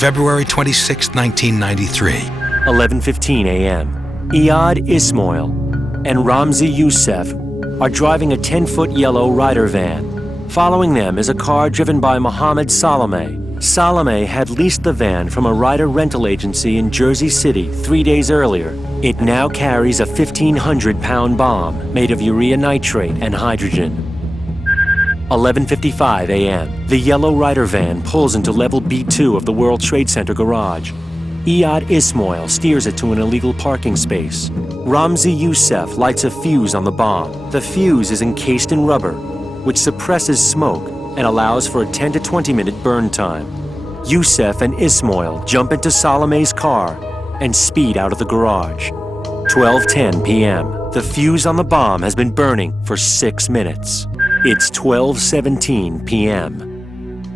February 26, 1993. 11:15 a.m. Iyad Ismail and Ramzi Youssef are driving a 10-foot yellow Ryder van. Following them is a car driven by Mohammed Salameh. Salameh had leased the van from a Ryder rental agency in Jersey City 3 days earlier. It now carries a 1,500-pound bomb made of urea nitrate and hydrogen. 11:55 a.m. The yellow Ryder van pulls into level B2 of the World Trade Center garage. Iyad Ismail steers it to an illegal parking space. Ramzi Youssef lights a fuse on the bomb. The fuse is encased in rubber, which suppresses smoke and allows for a 10 to 20-minute burn time. Youssef and Ismail jump into Salameh's car and speed out of the garage. 12:10 p.m. The fuse on the bomb has been burning for 6 minutes. It's 12:17 p.m.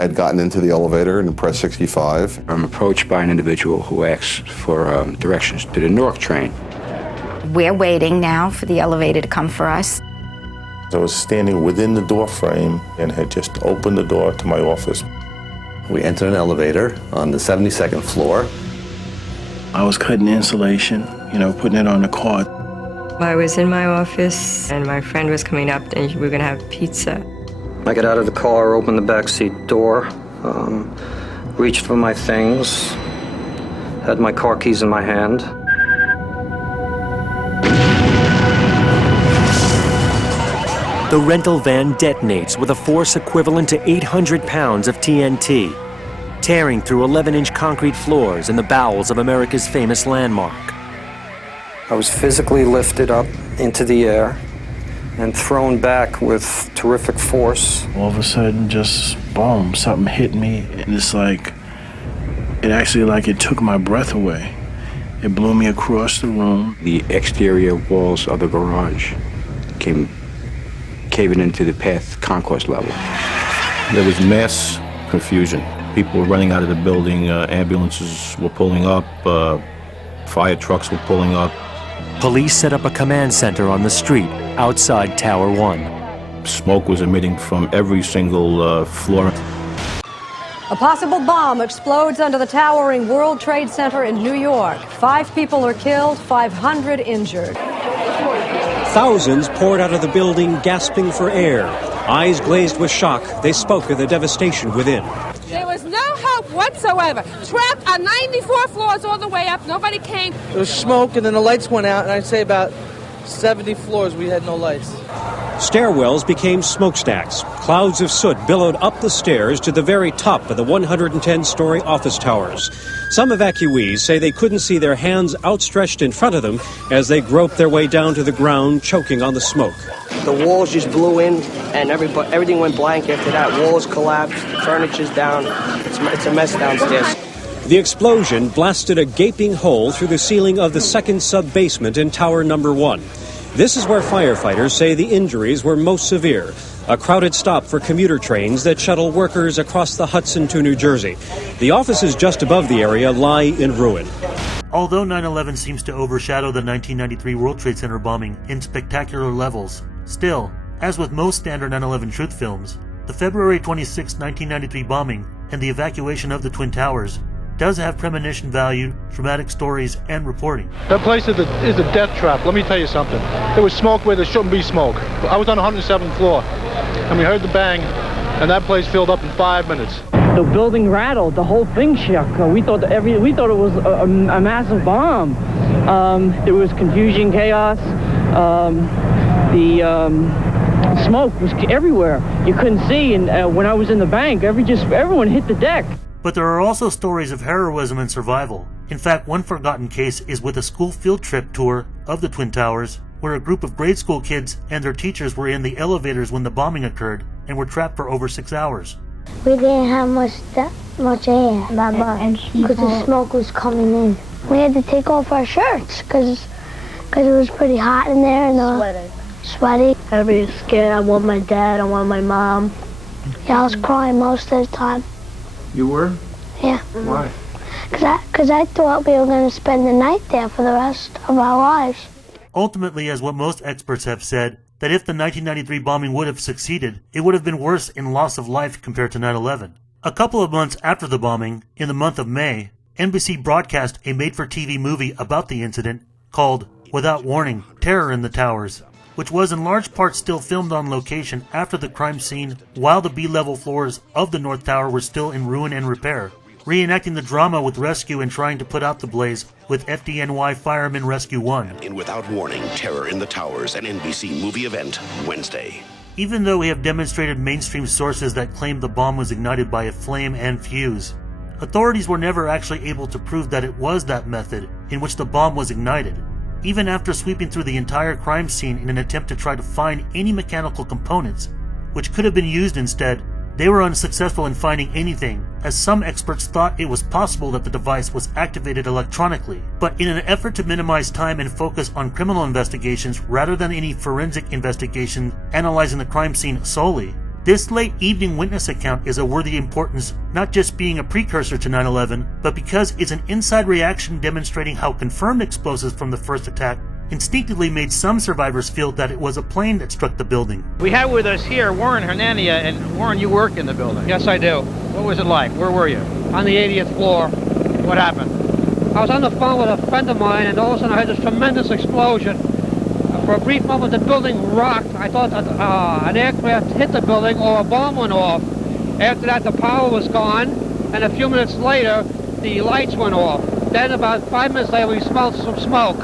I'd gotten into the elevator and pressed 65. I'm approached by an individual who asks for directions to the Newark train. We're waiting now for the elevator to come for us. I was standing within the door frame and had just opened the door to my office. We entered an elevator on the 72nd floor. I was cutting insulation, putting it on the cart. I was in my office and my friend was coming up and we were gonna have pizza. I got out of the car, opened the backseat door, reached for my things, had my car keys in my hand. The rental van detonates with a force equivalent to 800 pounds of TNT, tearing through 11-inch concrete floors in the bowels of America's famous landmark. I was physically lifted up into the air and thrown back with terrific force. All of a sudden, just boom, something hit me. And it's it took my breath away. It blew me across the room. The exterior walls of the garage came caving into the path concourse level. There was mass confusion. People were running out of the building, ambulances were pulling up, fire trucks were pulling up. Police set up a command center on the street outside Tower 1. Smoke was emitting from every single floor. A possible bomb explodes under the towering World Trade Center in New York. 5 people are killed, 500 injured. Thousands poured out of the building, gasping for air. Eyes glazed with shock, they spoke of the devastation within. There was no hope whatsoever. Trapped on 94 floors all the way up. Nobody came. There was smoke, and then the lights went out, and I'd say about 70 floors we had no lights. Stairwells became smokestacks. Clouds of soot billowed up the stairs to the very top of the 110-story office towers. Some evacuees say they couldn't see their hands outstretched in front of them as they groped their way down to the ground, choking on the smoke. The walls just blew in, and everything went blank after that. Walls collapsed, the furniture's down. It's a mess downstairs. The explosion blasted a gaping hole through the ceiling of the second sub-basement in Tower Number 1. This is where firefighters say the injuries were most severe. A crowded stop for commuter trains that shuttle workers across the Hudson to New Jersey. The offices just above the area lie in ruin. Although 9/11 seems to overshadow the 1993 World Trade Center bombing in spectacular levels, still, as with most standard 9/11 truth films, the February 26, 1993 bombing and the evacuation of the Twin Towers does have premonition value, dramatic stories, and reporting. That place is a death trap. Let me tell you something. There was smoke where there shouldn't be smoke. I was on the 107th floor, and we heard the bang, and that place filled up in 5 minutes. The building rattled. The whole thing shook. We thought it was a massive bomb. There was confusion, chaos. The smoke was everywhere. You couldn't see, and when I was in the bank, everyone hit the deck. But there are also stories of heroism and survival. In fact, one forgotten case is with a school field trip tour of the Twin Towers, where a group of grade school kids and their teachers were in the elevators when the bombing occurred and were trapped for over 6 hours. We didn't have much air, because the smoke was coming in. We had to take off our shirts because it was pretty hot in there and sweaty. Everybody was scared. I wanted my dad. I wanted my mom. Yeah, I was crying most of the time. You were? Yeah. Why? Because I thought we were going to spend the night there for the rest of our lives. Ultimately, as what most experts have said, that if the 1993 bombing would have succeeded, it would have been worse in loss of life compared to 9/11. A couple of months after the bombing, in the month of May, NBC broadcast a made-for-TV movie about the incident called Without Warning, Terror in the Towers, which was in large part still filmed on location after the crime scene while the B-level floors of the North Tower were still in ruin and repair, reenacting the drama with rescue and trying to put out the blaze with FDNY Firemen Rescue 1. In Without Warning, Terror in the Towers, an NBC movie event, Wednesday. Even though we have demonstrated mainstream sources that claim the bomb was ignited by a flame and fuse, authorities were never actually able to prove that it was that method in which the bomb was ignited. Even after sweeping through the entire crime scene in an attempt to try to find any mechanical components which could have been used instead, they were unsuccessful in finding anything, as some experts thought it was possible that the device was activated electronically. But in an effort to minimize time and focus on criminal investigations rather than any forensic investigation analyzing the crime scene solely, this late evening witness account is of worthy importance, not just being a precursor to 9/11, but because it's an inside reaction demonstrating how confirmed explosives from the first attack instinctively made some survivors feel that it was a plane that struck the building. We have with us here Warren Hernania, and Warren, you work in the building. Yes, I do. What was it like? Where were you? On the 80th floor. What happened? I was on the phone with a friend of mine, and all of a sudden I heard this tremendous explosion. For a brief moment, the building rocked. I thought that an aircraft hit the building or a bomb went off. After that, the power was gone, and a few minutes later, the lights went off. Then about 5 minutes later, we smelled some smoke.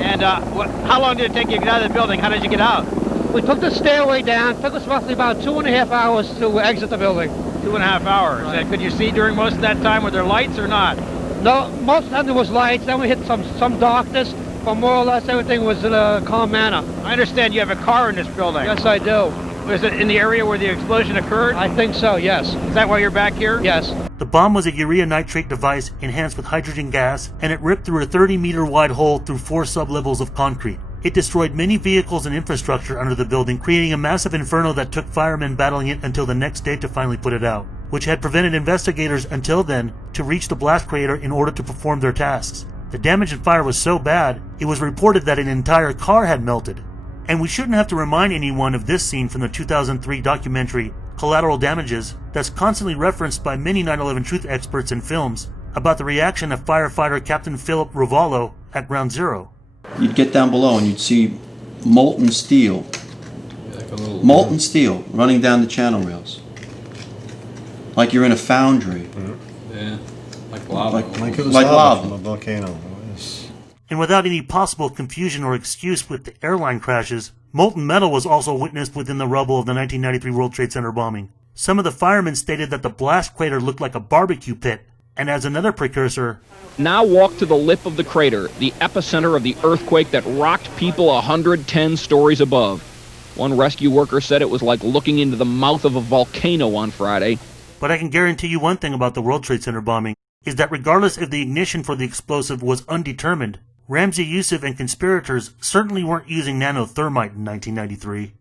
And how long did it take you to get out of the building? How did you get out? We took the stairway down. It took us roughly about 2.5 hours to exit the building. 2.5 hours. Right. Could you see during most of that time? Were there lights or not? No, most of the time there was lights. Then we hit some darkness, but more or less everything was in a calm manner. I understand you have a car in this building. Yes, I do. Was it in the area where the explosion occurred? I think so, yes. Is that why you're back here? Yes. The bomb was a urea nitrate device enhanced with hydrogen gas, and it ripped through a 30-meter wide hole through 4 sublevels of concrete. It destroyed many vehicles and infrastructure under the building, creating a massive inferno that took firemen battling it until the next day to finally put it out, which had prevented investigators until then to reach the blast crater in order to perform their tasks. The damage and fire was so bad, it was reported that an entire car had melted. And we shouldn't have to remind anyone of this scene from the 2003 documentary Collateral Damages that's constantly referenced by many 9/11 truth experts and films about the reaction of firefighter Captain Philip Rovallo at Ground Zero. You'd get down below and you'd see molten steel. Molten steel running down the channel rails. Like you're in a foundry. Yeah, like lava. Like it was lava from a volcano. And without any possible confusion or excuse with the airline crashes, molten metal was also witnessed within the rubble of the 1993 World Trade Center bombing. Some of the firemen stated that the blast crater looked like a barbecue pit, and as another precursor, now walk to the lip of the crater, the epicenter of the earthquake that rocked people 110 stories above. One rescue worker said it was like looking into the mouth of a volcano on Friday. But I can guarantee you one thing about the World Trade Center bombing, is that regardless if the ignition for the explosive was undetermined, Ramzi Youssef and conspirators certainly weren't using nanothermite in 1993.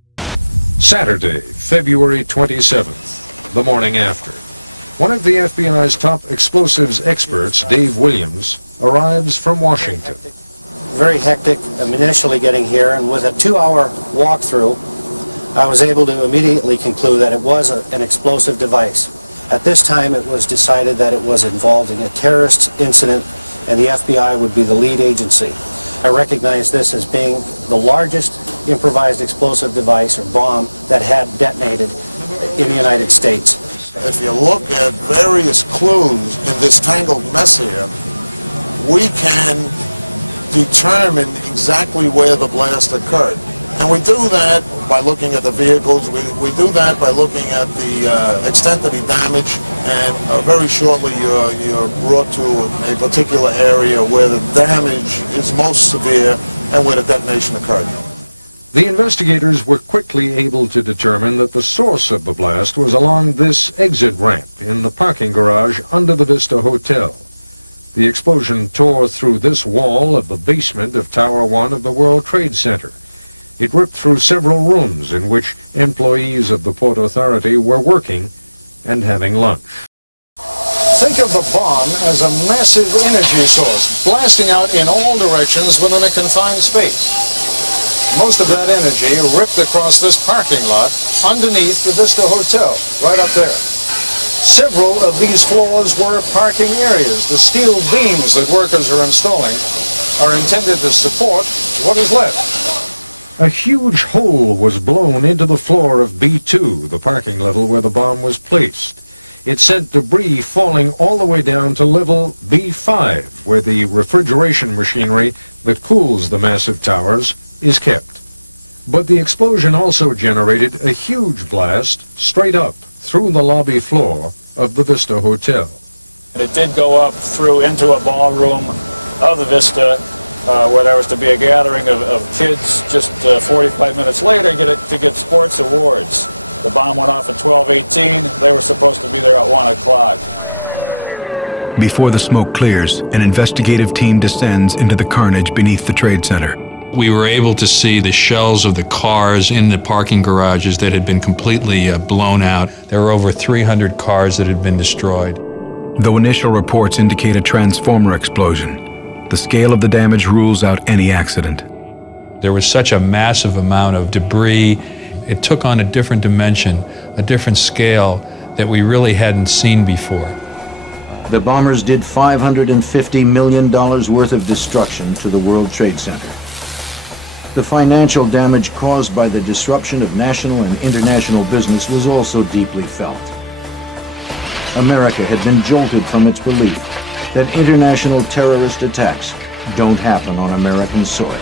Before the smoke clears, an investigative team descends into the carnage beneath the Trade Center. We were able to see the shells of the cars in the parking garages that had been completely blown out. There were over 300 cars that had been destroyed. Though initial reports indicate a transformer explosion, the scale of the damage rules out any accident. There was such a massive amount of debris. It took on a different dimension, a different scale that we really hadn't seen before. The bombers did $550 million worth of destruction to the World Trade Center. The financial damage caused by the disruption of national and international business was also deeply felt. America had been jolted from its belief that international terrorist attacks don't happen on American soil.